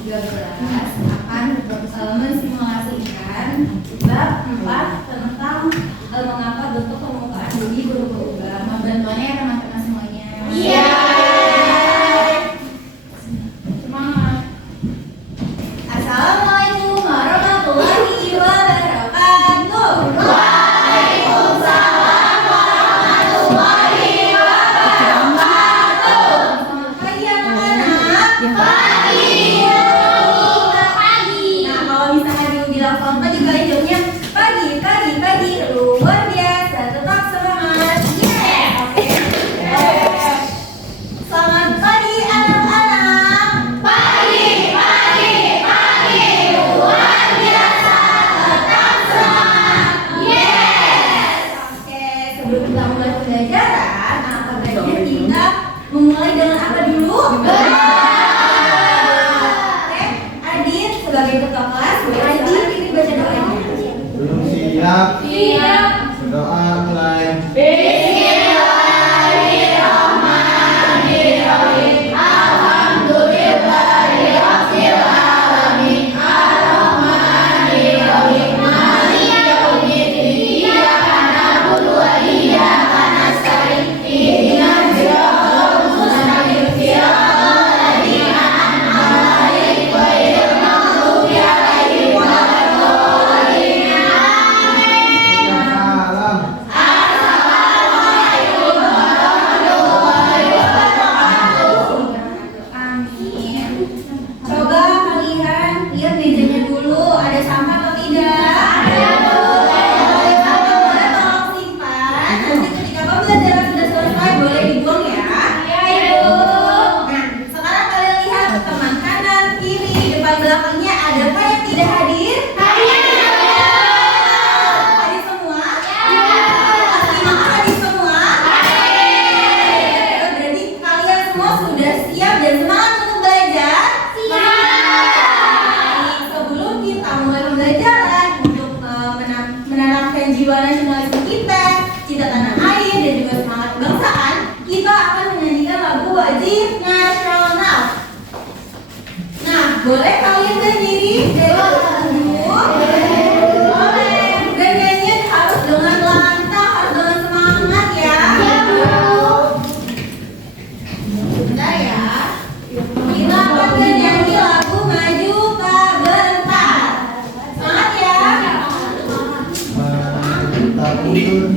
13 akan mensimulasikan bab 4 tentang mengapa bentuk permukaan bumi berubah-ubah. Mohon bantuannya ya teman-teman semuanya. Iya. Semangat. Assalamualaikum warahmatullahi wabarakatuh. Waalaikumsalam warahmatullahi wabarakatuh. Selamat pagi anak-anak. Pagi. Nah, kalau misalnya Ibu bilang selamat pagi, kalian jawabnya pagi, pagi, pagi. Luar biasa, tetap semangat. Yes. Oke. Selamat pagi anak-anak. Pagi, pagi, pagi. Luar biasa, tetap semangat. Yes. Oke, sebelum kita mulai pembelajaran, apa baiknya kita memulai dengan apa dulu? Sebagai ketua kelas, boleh ini baca doanya. Belum siap? Siap. Berdoa mulai. Bismillahirrahmanirrahim. Alhamdulillahirabbil alamin. Arrahmanirrahim. Maliki yaumiddin. Iyyaka na'budu wa iyyaka nasta'in. Ihdinas siratal mustaqim. Siratal ladzina an'amta 'alaihim ghairil maghdubi 'alaihim waladdallin. Salam. Assalamualaikum warahmatullahi wabarakatuh. Amin. Coba kalian lihat mejanya dulu, ada sampah atau tidak? Ada, Bu. Boleh tolong simpan. Nanti ketika pembelajaran sudah selesai boleh dibuang ya. Iya, Ibu. Nah, sekarang kalian lihat teman kanan, kiri, depan belakangnya adakah yang tidak hadir? Hadir semua? Pasti mama hadir semua? Berarti kalian semua sudah siap dan semangat untuk belajar? Baik, sebelum kita mulai pembelajaran untuk menanamkan jiwa nasionalisme kita, cinta tanah air dan juga semangat kebangsaan, kita akan menyanyikan lagu wajib nasional. Nah, boleh kalian berdiri dari duduk? Boleh. Dan nyanyian harus dengan lantang, harus dengan semangat ya. Bentar ya. Kita akan bernyanyi lagu Maju Kak Bentar. Semangat ya. Mantap mundur.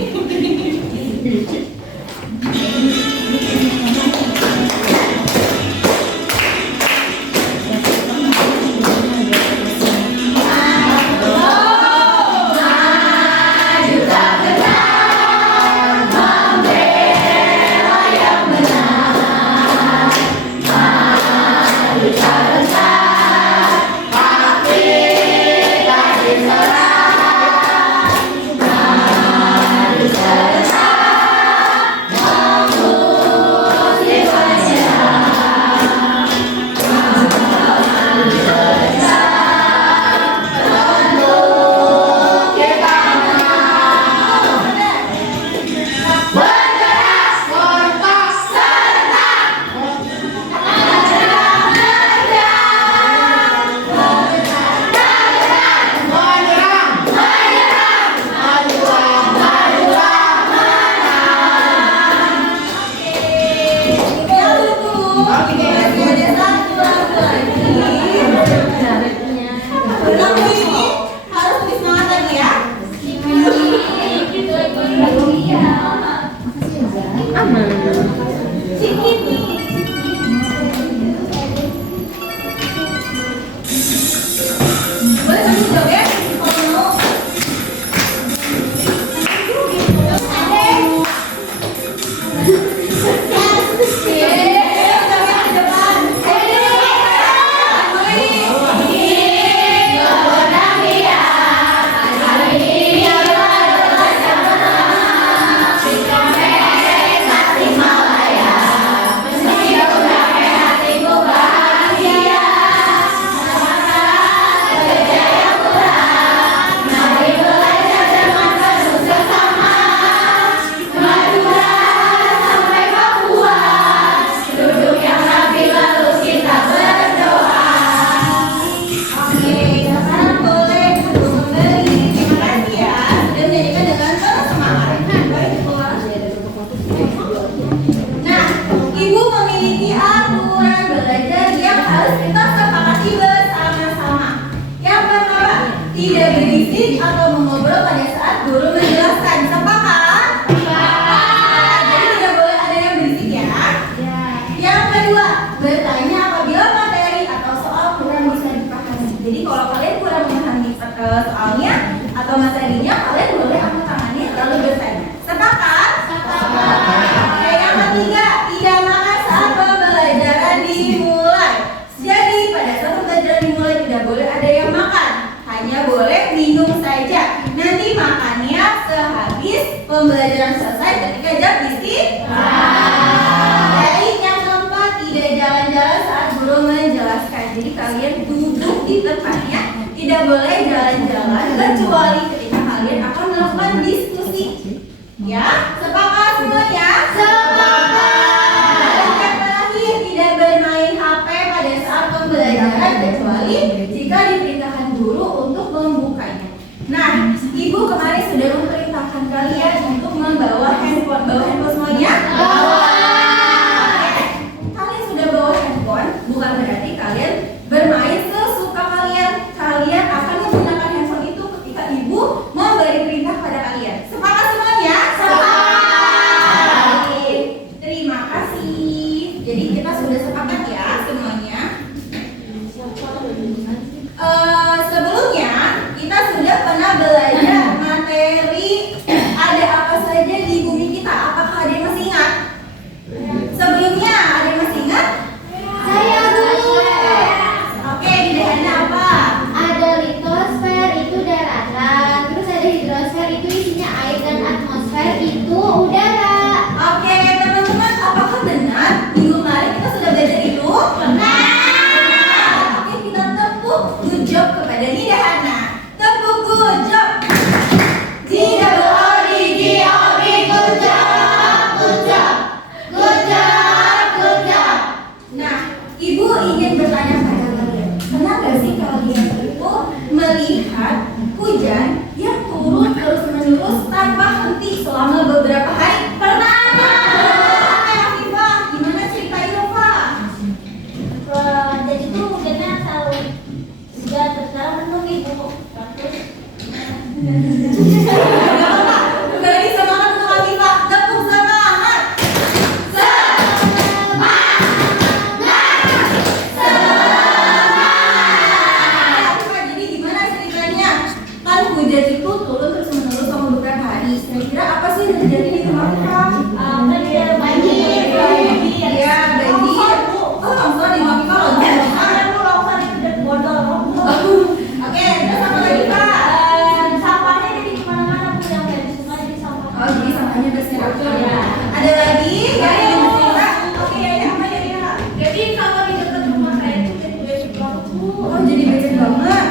harus kita sepakati bersama-sama. Yang pertama, tidak berisik atau mengobrol pada saat guru menjelaskan. Sepakat? Sepakat. Jadi tidak boleh ada yang berisik ya. Yang kedua, bertanya apabila materi atau soal kurang bisa dipahami. Jadi kalau kalian kurang memahami soalnya atau materinya, kalian boleh angkat tangannya lalu bertanya. Sepakat? Sepakat. Oke, yang ketiga, tidak makan saat pembelajaran dimulai. Jadi pada saat pembelajaran dimulai tidak boleh ada yang makan, hanya boleh minum saja. Nanti makannya sehabis pembelajaran selesai ketika jam istirahat. Jadi yang keempat, tidak jalan-jalan saat guru menjelaskan. Jadi kalian duduk di tempatnya, tidak boleh jalan-jalan kecuali ketika kalian akan melakukan diskusi. Ya, sepakat semuanya? Sepakat. Dan yang terakhir, tidak bermain HP pada saat pembelajaran kecuali jika diperintahkan guru untuk membukanya. Nah, ibu kemarin sudah memerintahkan kalian untuk membawa handphone. Bawa handphone semuanya? Bawa. Kalian sudah bawa handphone, bukan berarti kalian bermain sesuka kalian. Kalian akan menggunakan handphone itu ketika ibu memberi perintah pada kalian. Sepakat semuanya? Sepakat. Terima kasih. Jadi kita sudah sepakat ya semuanya. Sebelumnya kita sudah pernah belajar materi ada apa saja di bumi kita. Apakah ada yang masih ingat? Sebelumnya ada yang masih ingat? Saya dulu. Oke, di dalamnya apa? Ada litosfer itu daratan, terus ada hidrosfer itu isinya air dan atmosfer itu udara. Oke, teman-teman, apakah benar minggu kemarin kita sudah belajar itu? Benar. Oke, kita tepuk good job kepada Nidahana. Tepuk good job. G-O-O-D-G-O-B, good job, good job, good job, good job. Nah, ibu ingin bertanya pada kalian, pernah gak sih kalian itu melihat hujan yang turun terus-menerus tanpa henti selama beberapa hari? Pernah? Afifah, gimana ceritain dong, Pak? Jadi tuh hujannya selalu juga terus menung ibu. Beri semangat untuk Afifah, tepuk semangat. Jadi gimana ceritanya? Kan hujan itu turun terus-menerus selama beberapa hari. Kira-kira apa sih yang terjadi di rumah kita? Kan ada banjir. Iya, banjir. Oh, longsor di rumah kita longsor. Oke, terus apa lagi, Pak? Sampahnya jadi kemana-mana bu, yang kayak di sungai jadi sampah. Oh, jadi sampahnya berserakan ya. Ada lagi? Ya, yang bercerita. Oke, ya, apa ya? Jadi kalau di dekat rumah saya itu jadi becek banget bu. Oh, jadi becek banget.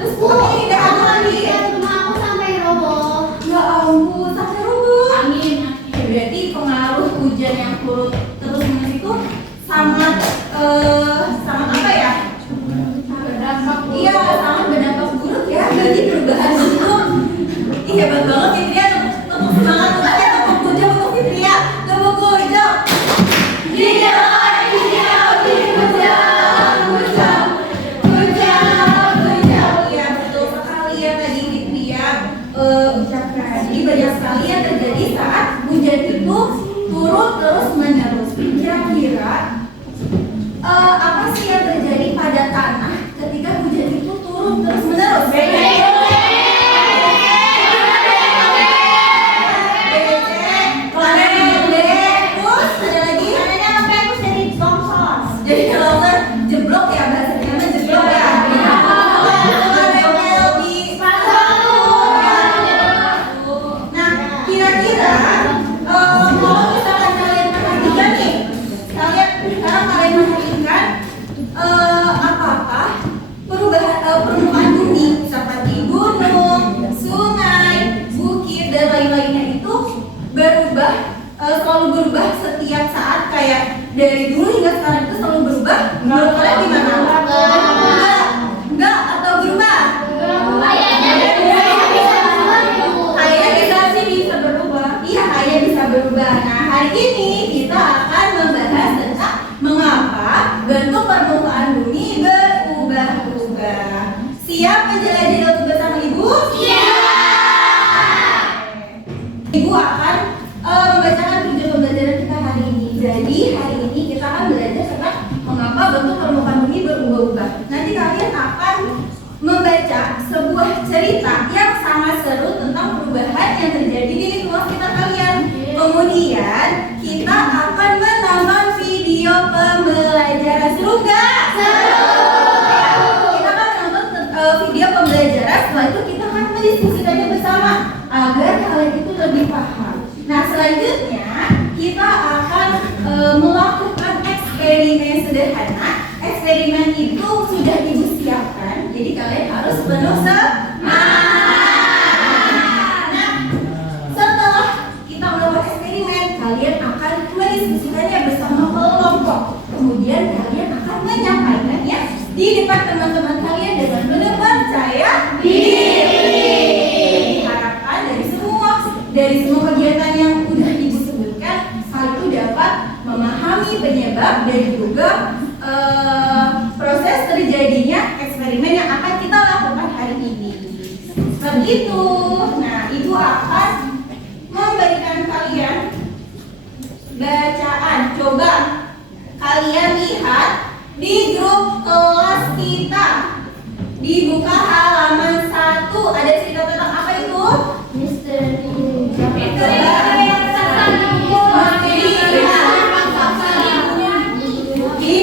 Terus Bu, ini ada apa lagi? Rumah aku sampai roboh. Ya ampun, sampai rubuh. Angin. Berarti pengaruh hujan yang turun terus-menerus itu sangat sangat apa ya? Iya, sangat berdampak buruk ya bagi perubahan iklim. Ih, hebat banget Fitria, tepuk semangat untuknya, tepuk gojok untuk Fitria, tepuk gojok. Iya, betul sekali ya tadi Fitria ucapkan. Jadi banyak sekali yang terjadi saat hujan itu turun terus menerus. Kira-kira apa sih yang terjadi pada tanah ketika hujan itu turun terus menerus? Jadi longsor jeblok ya, bahasanya jeblok ya. Nah, kira-kira kalau misalkan kalian perhatikan nih, sekarang kalian perhatikan apakah permukaan bumi seperti gunung, sungai, bukit dan lain-lainnya itu berubah, selalu berubah setiap saat, kayak dari dulu hingga sekarang itu selalu berubah? Menurut kalian gimana? Enggak atau berubah? Kayaknya bisa berubah. Iya, kayaknya bisa berubah. Nah, hari ini kita akan membahas tentang mengapa bentuk permukaan bumi nanti kalian akan membaca sebuah cerita yang sangat seru tentang perubahan yang terjadi di lingkungan sekitar kalian. Kemudian kita akan menonton video pembelajaran. Seru nggak? Kita akan menonton video pembelajaran. Setelah itu kita akan mendiskusikannya bersama agar kalian itu lebih paham. Nah, selanjutnya kita akan melakukan eksperimen sederhana. Eksperimen itu sudah ibu siapkan, jadi kalian harus penuh semangat. Nah, setelah kita melakukan eksperimen, kalian akan mendiskusikannya bersama kelompok. Kemudian kalian akan menyampaikannya di depan teman-teman kalian dengan penuh percaya diri. Diharapkan dari semua kegiatan yang udah ibu sebutkan, hal itu dapat memahami penyebab dan juga proses terjadinya eksperimen yang akan kita lakukan hari ini. Seperti itu. Nah, ibu akan memberikan kalian bacaan. Coba kalian lihat di grup kelas kita. Dibuka halaman 1. Ada cerita tentang apa itu? Misteri.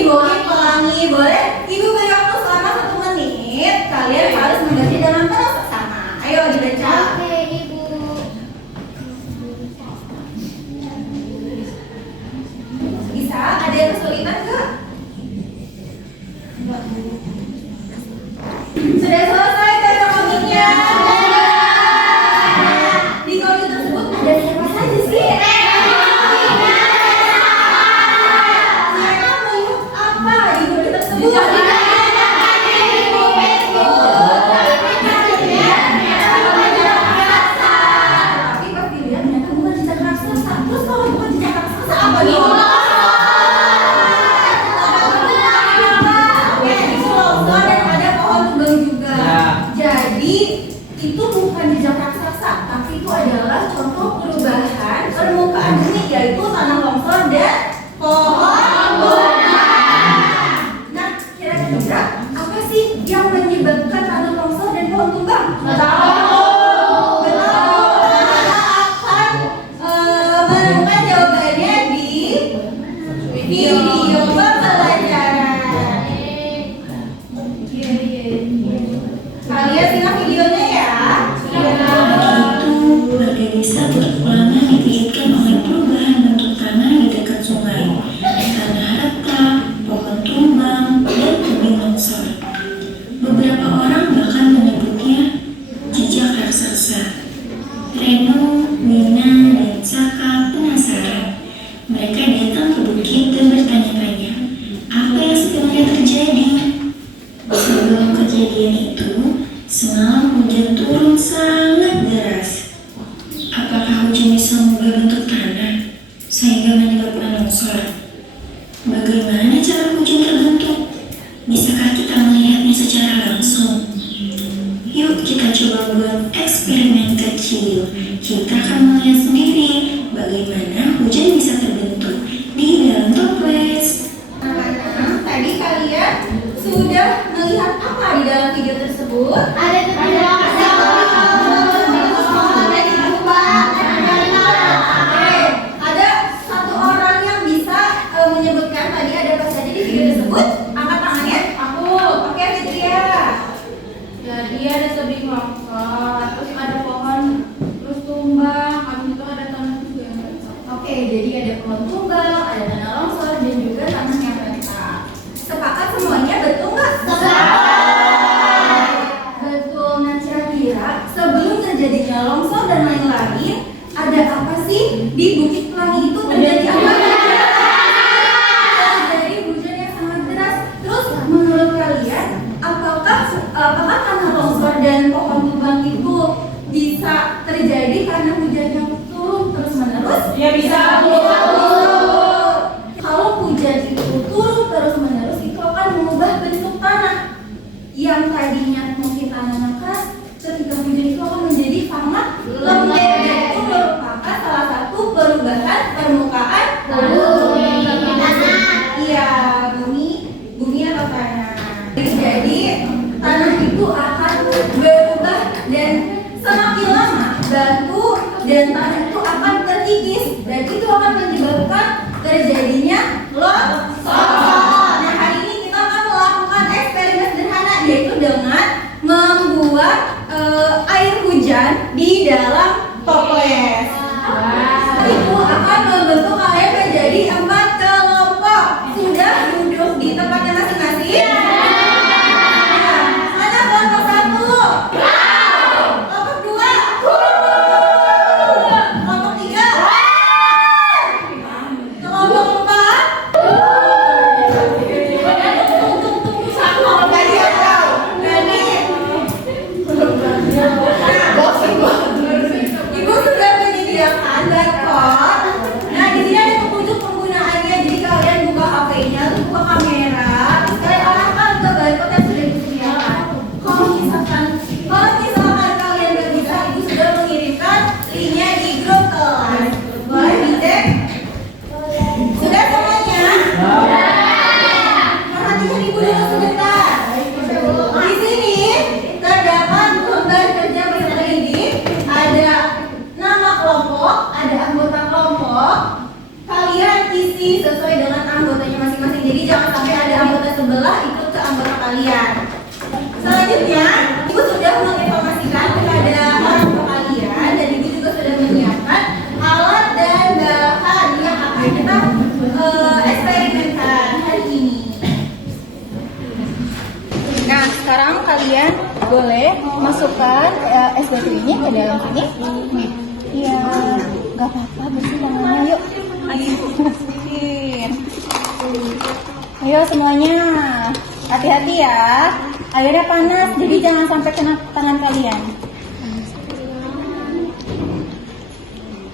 Boleh pelangi, boleh. Ibu beri waktu selama 1 menit. Kalian harus mengerti dalam penuh seksama. Ayo dibaca. Oke, Ibu. Bisa? Ada yang kesulitan nggak? Sudah selesai cara komiknya. Di komik tersebut ada siapa saja sih? Itu bukan jejak raksasa, tapi itu adalah contoh perubahan permukaan bumi, yaitu tanah longsor dan pohon tumbang. Nah, kira-kira apa sih yang menyebabkan tanah longsor dan pohon tumbang? Betul. Kita akan menemukan jawabannya di video pembelajaran. Kalian simak videonya ya. Warga desa berpulangan dikejutkan oleh perubahan bentuk tanah di dekat sungai. Tanah retak, pohon tumbang, dan tebing longsor. Beberapa orang bahkan menyebutnya jejak raksasa. Reno, Nina, dan Saka penasaran. Mereka datang ke bukit dan bertanya-tanya, apa yang sebenarnya terjadi? Sebelum kejadian itu, semalam hujan turun sangat deras. Apakah hujan bisa mengubah bentuk tanah sehingga menyebabkan longsor? Bagaimana cara hujan terbentuk? Bisakah kita melihatnya secara langsung? Yuk kita coba buat eksperimen kecil. Kita akan melihat sendiri bagaimana hujan bisa terbentuk di dalam toples. Anak-anak, tadi kalian sudah melihat apa di dalam video tersebut? Ada tebing longsor. Ada satu orang yang bisa menyebutkan tadi ada apa saja di video tersebut. Angkat tangannya. Aku. Oke, Fitria. Jadi ada tebing longsor, terus ada pohon, terus tumbang, habis itu ada tanah juga yang retak. Oke, jadi ada pohon tumbang, ada tanah longsor, dan juga tanah yang retak. Sepakat semuanya, betul nggak? Betul. Nah, kira-kira sebelum terjadinya longsor dan lain-lain, ada apa sih di Bukit Pelangi itu terjadi apa? Terjadi hujan yang sangat deras. Terus menurut kalian, apakah tanah longsor dan pohon tumbang itu bisa terjadi karena hujan yang turun terus-menerus? Ya bisa. Kalau hujan itu turun terus-menerus, itu akan mengubah bentuk tanah yang tadinya mungkin tanahnya keras. Ketika hujan itu akan menjadi sangat lembek. Itu merupakan salah satu perubahan permukaan bumi. Iya, bumi atau tanah. Jadi terjadinya longsor. Nah, hari ini kita akan melakukan eksperimen sederhana, yaitu dengan membuat air hujan di dalam toples. Itu akan membentuk kalian menjadi 4 kelompok. Sudah duduk di tempatnya masing-masing? Nah, mana kelompok 1? Kelompok 2? Kelompok 3? Kelompok 4? Tunggu sama kalian tahu. Berani? Ibu sudah menyediakan barcode. Nah, di sini ada petunjuk penggunaannya. Jadi kalian buka HP-nya, buka kamera, terus kalian arahkan ke barcode yang sudah disediakan. Kalau misalkan kalian nggak bisa, ibu sudah mengirimkan linknya di grup kelas. Boleh dicek? Sudah semuanya? Perhatikan ibu dulu sebentar. Di sini terdapat lembar kerja peserta didik. Ada nama kelompok, ada anggota kelompok. Kalian isi sesuai dengan anggotanya masing-masing. Jadi jangan sampai ada anggota sebelah ikut ke anggota kalian. Selanjutnya, ibu sudah menginformasikan kepada orang tua kalian dan ibu juga sudah menyiapkan alat dan bahan yang akan kita eksperimenkan hari ini. Nah, sekarang kalian boleh masukkan es batu ini ke dalam sini. Iya, nggak apa-apa, bersih tangannya. Yuk, masukin. Ayo semuanya, hati-hati ya. Airnya panas, jadi jangan sampai kena tangan kalian.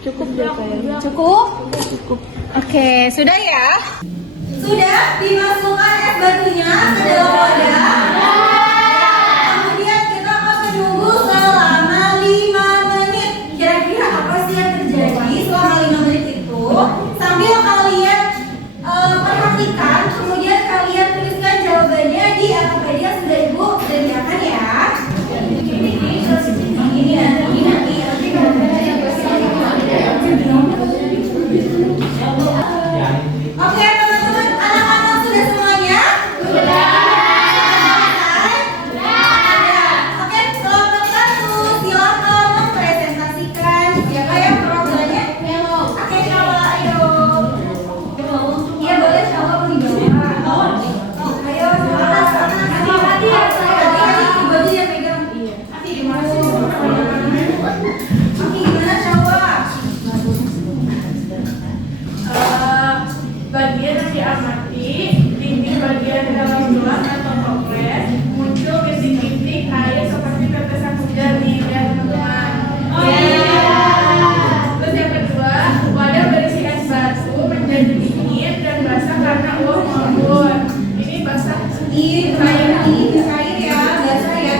Cukup deh kayaknya. Cukup? Cukup. Oke, sudah ya? Sudah dimasukkan es batunya ke dalam wadah. Kemudian kita akan menunggu selama 5 menit. Kira-kira apa sih yang terjadi selama 5 menit itu? Sambil kalian perhatikan, kemudian kalian tuliskan jawabannya di Wikipedia yang sudah ibu sediakan ya. Oke teman-teman, anak-anak sudah semuanya? Sudah. Oke, kelompok 1 silakan mempresentasikan siapa yang perwakilannya. Oke, Syawa, ayo. Iya boleh Syawa di bawah. Ayo Syawa, hati-hati ya. Hati-hati, ibu aja yang pegang. Hati dimasukin. Oke, gimana Syawa? Bagian yang diamati, dinding bagian dalam gelas atau toples muncul bintik-bintik air seperti tetesan hujan nih ya teman-teman. Terus yang kedua, wadah berisi es batu menjadi dingin dan basah karena uap mengembun. Ini basah. Ini air ya, basah ya.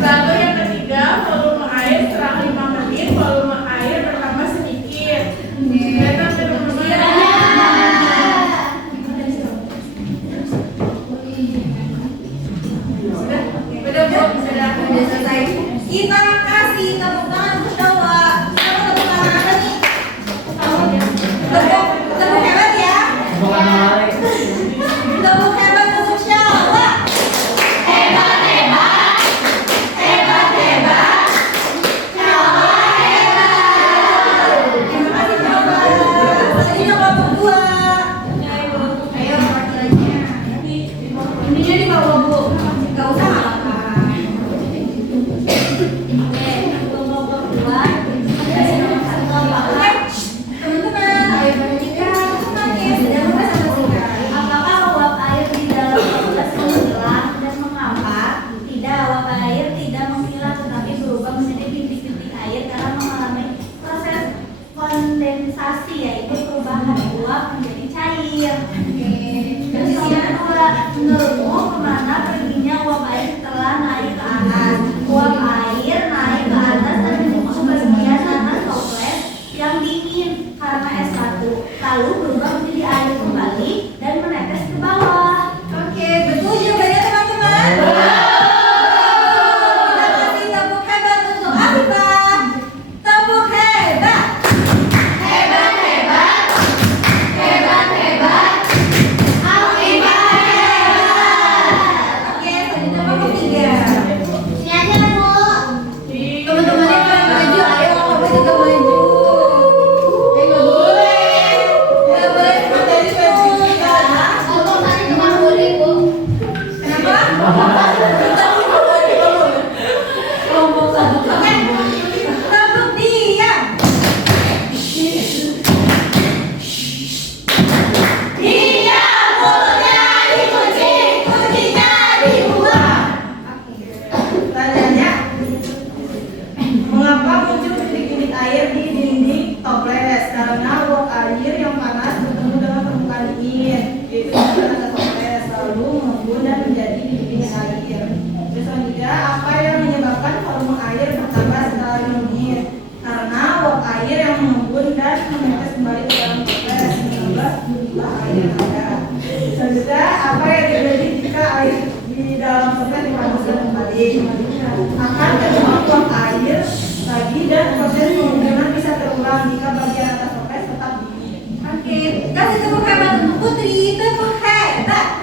Lalu yang ketiga, volume air setelah 5 menit, volume air bertambah sedikit. Kelihatan teman-teman? Sudah? Sudah Bu? Sudah? Udah selesai. Kita kasih tepuk tangan untuk Syawa. Syawa tepuk tangan apa nih? Tepuk hebat ya. Tepuk hebat untuk Syawa. Hebat hebat. Hebat hebat. Syawa hebat. Terima kasih Syawa. Selanjutnya kelompok 2. Ayo perwakilannya. Ini dia di bawah Bu. Gak usah apa-apa. Teman-teman, ayo perhatikan. Teman-teman sedang mempresentasikan. Apakah uap air di dalam toples menghilang dan mengapa? Tidak, uap air tidak menghilang tetapi berubah menjadi bintik-bintik air karena mengalami proses kondensasi, yaitu perubahan uap menjadi cair. Dan yang kedua, menurutmu kemana perginya uap air setelah naik ke atas? Uap air naik ke atas dan menyentuh bagian atas toples yang dingin karena es batu, lalu berubah menjadi air kembali dan menetes ke bawah. Oke, betul jawabannya teman-teman. Kita kasih tepuk hebat untuk Afifah. Tepuk hebat. Selanjutnya, apa yang terjadi jika air di dalam toples dipanaskan kembali? Akan terjadi uap air lagi dan proses pemungkinan bisa terulang jika bagian atas toples tetap dingin. Oke, kasih tepuk hebat untuk Putri. Tepuk hebat.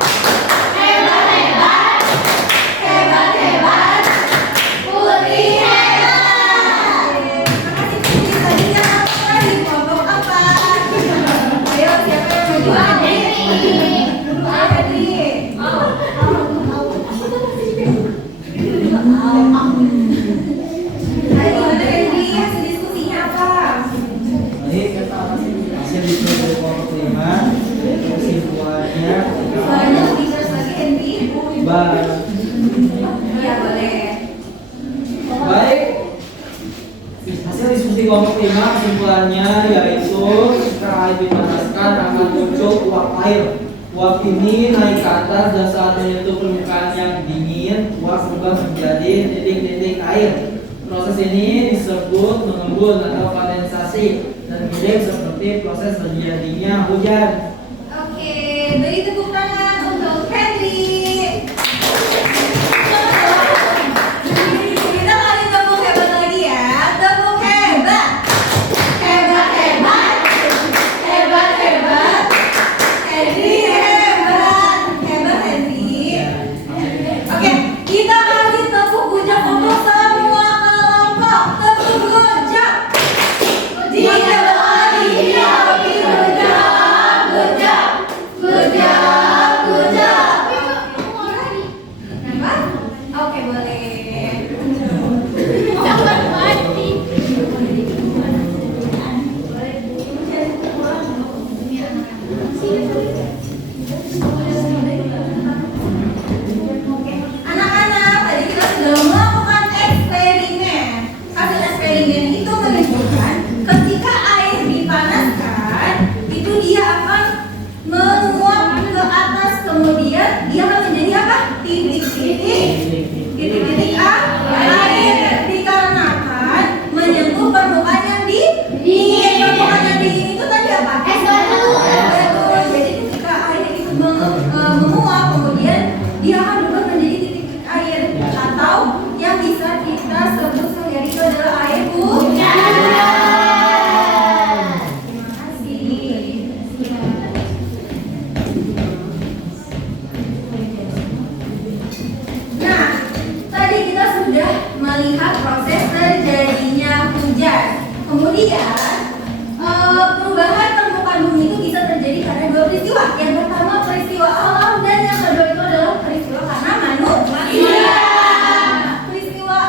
Hebat, hebat. Hebat, hebat. Putri hebat. Terima kasih Putri. Tadi yang apa di kelompok apa? Ayo, siapa yang mau jual? Henry. Ayo, gimana Henry? Hasil diskusinya apa? Baik, hasil diskusi kelompok 5 kesimpulannya Suaranya lebih keras lagi Henry. Iya, boleh. Baik, hasil diskusi kelompok 5 kesimpulannya yaitu jika air dipanaskan akan muncul uap air. Uap ini naik ke atas dan saat menyentuh permukaan yang dingin, uap berubah menjadi titik-titik air. Proses ini disebut mengembun atau kondensasi dan mirip seperti proses terjadinya hujan. Oke, beri tepuk tangan untuk Henry. Kita kali tepuk hebat lagi ya. Tepuk hebat. Hebat, hebat. Hebat, hebat. Henry hebat. Hebat Henry. Oke, kita kasih tepuk bujang untuk semua kelompok. Tepuk bujang. Jika lagi api bujang, bujang, bujang, bujang. Apa? Oke, boleh. Anak-anak, tadi kita sudah melakukan eksperimen. Hasil eksperimen itu menunjukkan ketika air dipanaskan, itu dia akan menguap ke atas, kemudian dia akan menjadi apa? Titik-titik air, dikarenakan menyentuh permukaan yang dingin. Permukaan yang dingin itu tadi apa? Es batu. Jadi ketika air itu menguap, kemudian dia akan berubah menjadi titik-titik air, atau yang bisa kita sebut sehari-hari itu adalah air hujan. Terima kasih. Nah, tadi kita sudah melihat proses terjadinya hujan. Kemudian perubahan permukaan bumi itu bisa terjadi karena dua peristiwa. Yang pertama peristiwa alam dan yang kedua itu adalah peristiwa karena manusia. Peristiwa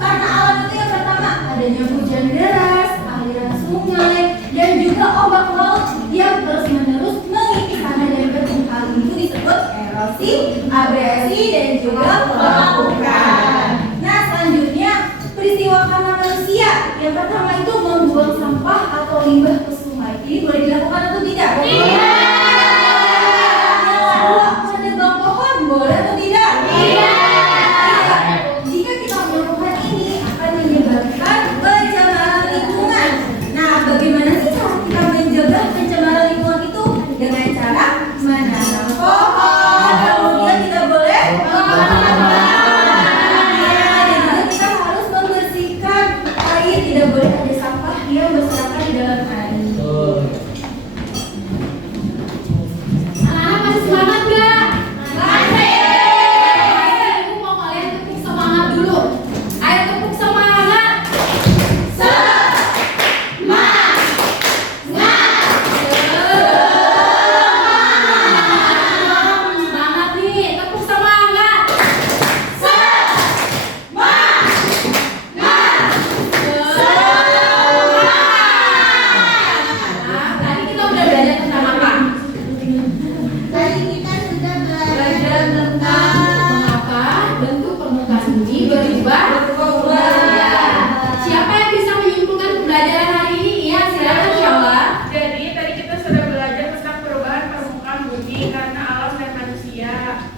karena alam itu yang pertama adanya hujan deras, aliran sungai, dan juga ombak laut yang terus-menerus mengikis tanah dan batu. Hal itu disebut erosi, abrasi, dan juga pelaukan. Nah, selanjutnya peristiwa karena manusia. Yang pertama itu membuang sampah atau limbah ke sungai. Ini boleh dilakukan atau tidak? Tidak. Yang kedua, menebang pohon boleh atau tidak? Tidak. Jika kita melakukan ini akan menyebabkan pencemaran lingkungan. Nah, bagaimana sih cara kita menjaga pencemaran lingkungan itu? Dengan cara menanam pohon. Kemudian tidak boleh kita harus membersihkan air, tidak boleh ada sampah yang berserakan di dalam air. Anak-anak masih semangat gak? Masih. Ibu mau kalian tepuk semangat dulu. Ayo tepuk semangat. Semangat nih, tepuk semangat. Anak-anak, tadi kita udah belajar tentang apa? Tadi kita sudah belajar tentang Mengapa bentuk permukaan bumi berubah? Siapa yang bisa menyimpulkan pembelajaran hari ini? Ya, silakan siapa? Jadi tadi kita sudah belajar tentang perubahan permukaan bumi karena alam dan manusia.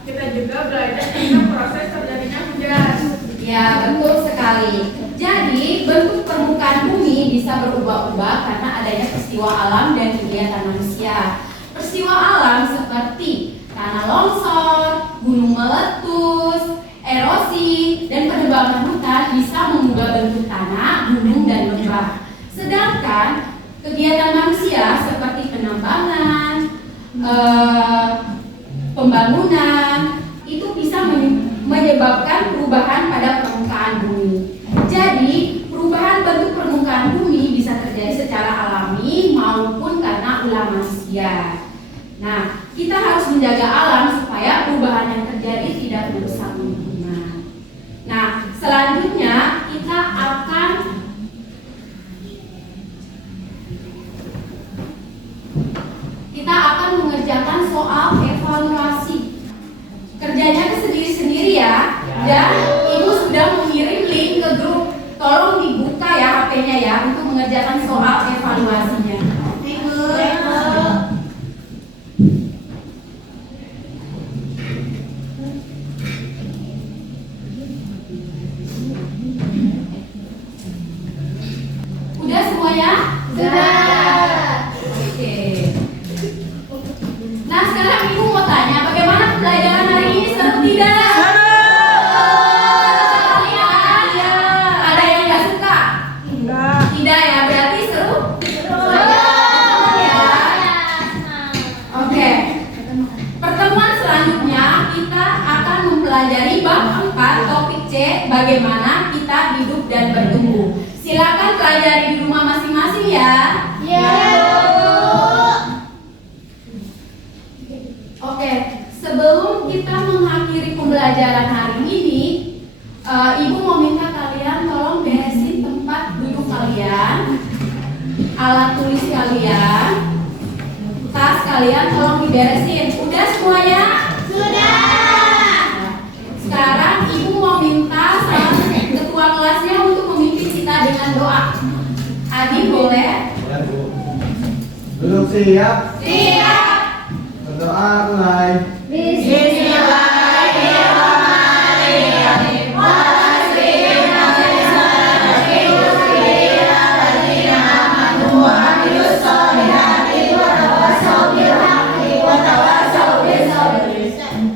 Kita juga belajar tentang proses terjadinya hujan. Ya, betul sekali. Jadi, bentuk permukaan bumi bisa berubah-ubah karena adanya peristiwa alam dan kegiatan manusia. Peristiwa alam seperti tanah longsor, gunung meletus, erosi, dan penebangan hutan bisa mengubah bentuk tanah, gunung, dan lembah. Sedangkan kegiatan manusia seperti penambangan, pembangunan, itu bisa menyebabkan perubahan pada permukaan bumi. Jadi, perubahan bentuk permukaan bumi bisa terjadi secara alami maupun karena ulah manusia. Nah, kita harus menjaga alam supaya perubahan yang terjadi tidak merusak lingkungan. Nah, selanjutnya kita akan mengerjakan soal evaluasi. Kerjanya ke sendiri-sendiri ya. Dan Ibu sudah mengirim link ke grup. Tolong dibuka ya HP-nya ya untuk mengerjakan soal evaluasinya. Ibu. Udah semuanya? Sudah. Oke. Nah, sekarang Ibu mau tanya, bagaimana pembelajaran hari ini, seru tidak? Ada yang nggak suka? Enggak. Tidak ya, berarti seru? Ya. Oke. Pertemuan selanjutnya kita akan mempelajari bab 4 topik C, bagaimana kita hidup dan bertumbuh. Silakan pelajari di rumah masing-masing ya. Oke, sebelum kita mengakhiri pembelajaran hari ini, Ibu mau minta kalian tolong beresin tempat duduk kalian, alat tulis kalian, tas kalian tolong diberesin. Udah semuanya? Sekarang Ibu mau minta salah ketua kelasnya untuk memimpin kita dengan doa. Adi boleh? Belum siap? Siap. Berdoa mulai.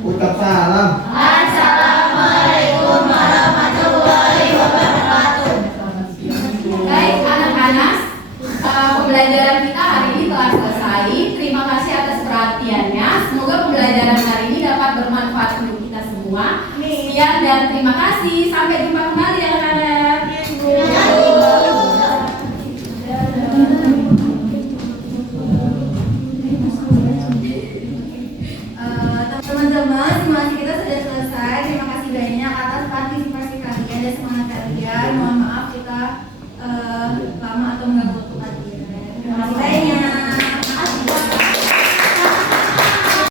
Ucap salam. Baik anak-anak, pembelajaran kita hari ini telah selesai. Terima kasih atas perhatiannya. Semoga pembelajaran hari ini dapat bermanfaat untuk kita semua. Sekian dan terima kasih. Sampai jumpa kembali anak-anak. Teman-teman, simulasi kita sudah selesai. Terima kasih banyak atas partisipasi kalian dan semangat kalian. Mohon maaf kita lama atau mengganggu waktu kalian. Terima kasih banyak.